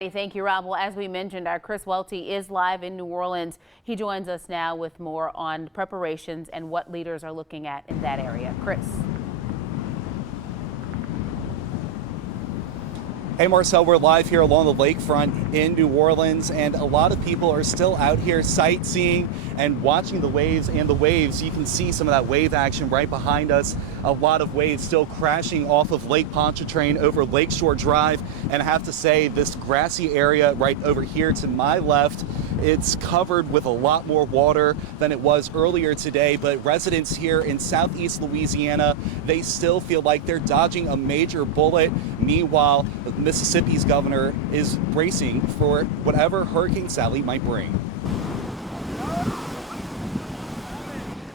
Thank you, Rob. Well, as we mentioned, our Chris Welty is live in New Orleans. He joins us now with more on preparations and what leaders are looking at in that area. Chris. Hey Marcel, we're live here along the lakefront in New Orleans, and a lot of people are still out here sightseeing and watching the waves. And the waves, you can see some of that wave action right behind us. A lot of waves still crashing off of Lake Pontchartrain over Lakeshore Drive. And I have to say, this grassy area right over here to my left, it's covered with a lot more water than it was earlier today. But residents here in southeast Louisiana, they still feel like they're dodging a major bullet. Meanwhile, Mississippi's governor is bracing for whatever Hurricane Sally might bring.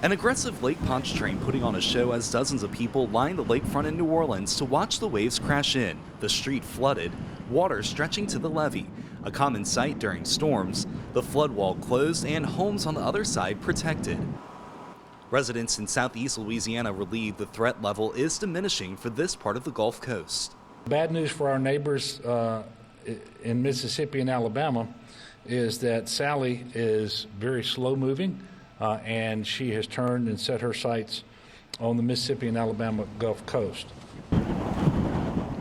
An aggressive Lake Pontchartrain putting on a show as dozens of people line the lakefront in New Orleans to watch the waves crash in. The street flooded, water stretching to the levee, a common sight during storms, the flood wall closed and homes on the other side protected. Residents in southeast Louisiana relieved the threat level is diminishing for this part of the Gulf Coast. Bad news for our neighbors in Mississippi and Alabama is that Sally is very slow moving and she has turned and set her sights on the Mississippi and Alabama Gulf Coast.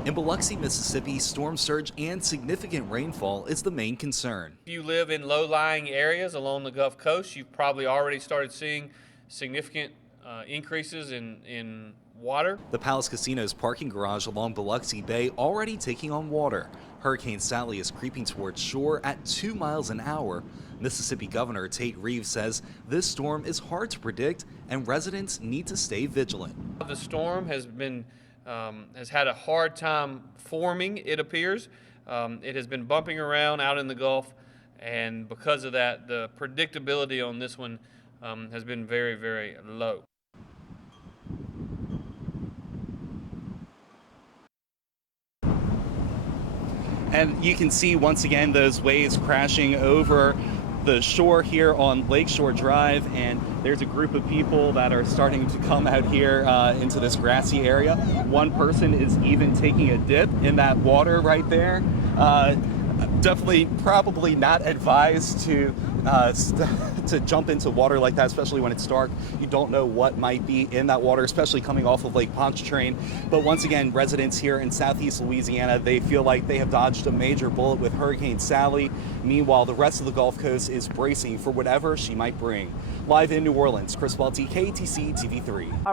In Biloxi, Mississippi, storm surge and significant rainfall is the main concern. If you live in low-lying areas along the Gulf Coast, you've probably already started seeing significant increases in water. The Palace Casino's parking garage along Biloxi Bay already taking on water. Hurricane Sally is creeping towards shore at 2 miles an hour. Mississippi Governor Tate Reeves says this storm is hard to predict and residents need to stay vigilant. The storm has had a hard time forming, it appears. It has been bumping around out in the Gulf, and because of that, the predictability on this one has been very, very low. And you can see once again those waves crashing over the shore here on Lakeshore Drive, and there's a group of people that are starting to come out here into this grassy area. One person is even taking a dip in that water right there. Definitely probably not advised to jump into water like that, especially when it's dark. You don't know what might be in that water, especially coming off of Lake Pontchartrain. But once again, residents here in southeast Louisiana, they feel like they have dodged a major bullet with Hurricane Sally. Meanwhile, the rest of the Gulf Coast is bracing for whatever she might bring. Live in New Orleans, Chris Welty, KATC TV3.